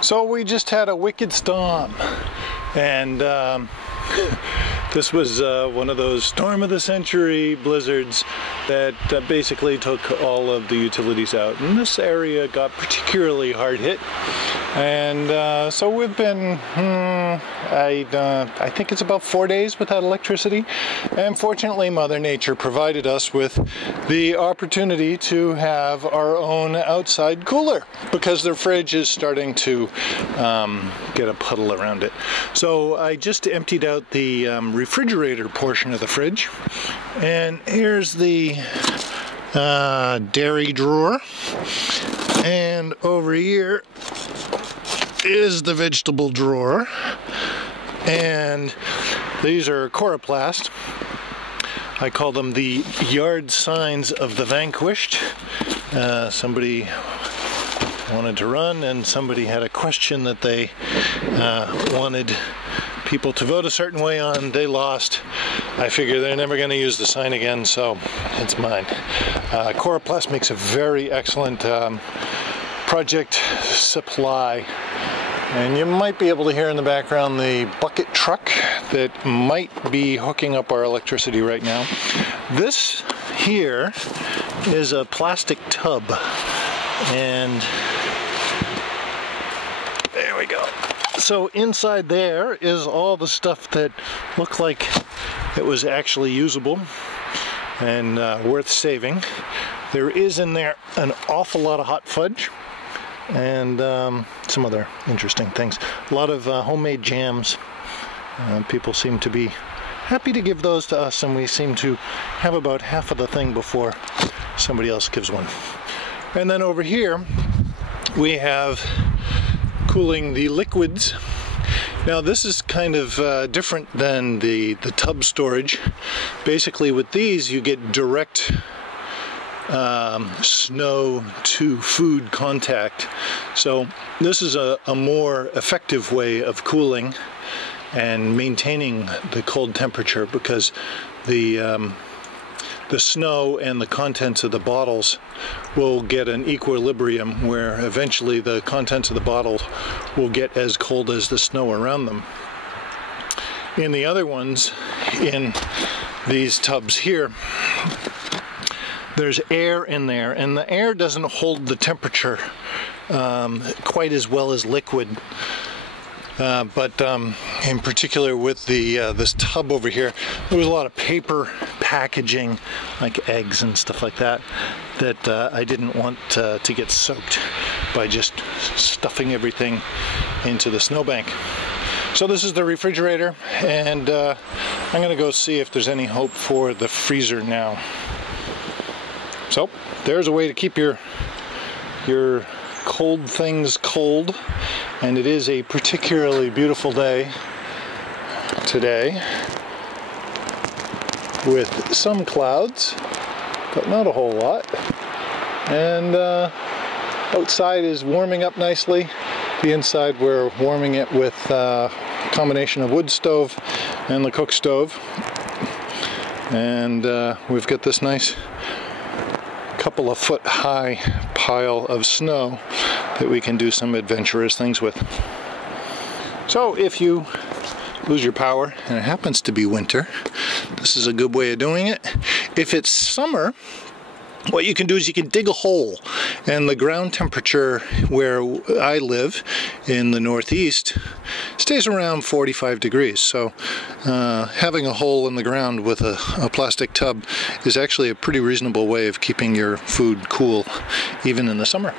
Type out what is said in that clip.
So we just had a wicked storm, and this was one of those storm of the century blizzards that basically took all of the utilities out, and this area got particularly hard hit. And so we've been, I think it's about 4 days without electricity. And fortunately, Mother Nature provided us with the opportunity to have our own outside cooler, because the fridge is starting to get a puddle around it. So I just emptied out the refrigerator portion of the fridge, and here's the dairy drawer, and over here is the vegetable drawer, and these are coroplast. I call them the yard signs of the vanquished. Somebody wanted to run, and somebody had a question that they wanted people to vote a certain way on. They lost. I figure they're never going to use the sign again, so it's mine. Coroplast makes a very excellent project supply, and you might be able to hear in the background the bucket truck that might be hooking up our electricity right now. This here is a plastic tub, and there we go. So inside there is all the stuff that looked like it was actually usable and worth saving. There is in there an awful lot of hot fudge and some other interesting things. A lot of homemade jams. People seem to be happy to give those to us, and we seem to have about half of the thing before somebody else gives one. And then over here we have cooling the liquids. Now this is kind of different than the tub storage. Basically with these you get direct snow to food contact. So this is a more effective way of cooling and maintaining the cold temperature, because the snow and the contents of the bottles will get an equilibrium where eventually the contents of the bottle will get as cold as the snow around them. In the other ones, in these tubs here, there's air in there, and the air doesn't hold the temperature quite as well as liquid. But in particular with this tub over here, there was a lot of paper packaging, like eggs and stuff like that, that I didn't want to get soaked by just stuffing everything into the snowbank. So this is the refrigerator, and I'm going to go see if there's any hope for the freezer now. So there's a way to keep your cold things cold, and it is a particularly beautiful day today with some clouds, but not a whole lot, and outside is warming up nicely. The inside we're warming it with a combination of wood stove and the cook stove, and we've got this nice couple of foot high pile of snow that we can do some adventurous things with. So if you lose your power and it happens to be winter, this is a good way of doing it. If it's summer, what you can do is you can dig a hole, and the ground temperature where I live in the Northeast stays around 45 degrees. So having a hole in the ground with a plastic tub is actually a pretty reasonable way of keeping your food cool even in the summer.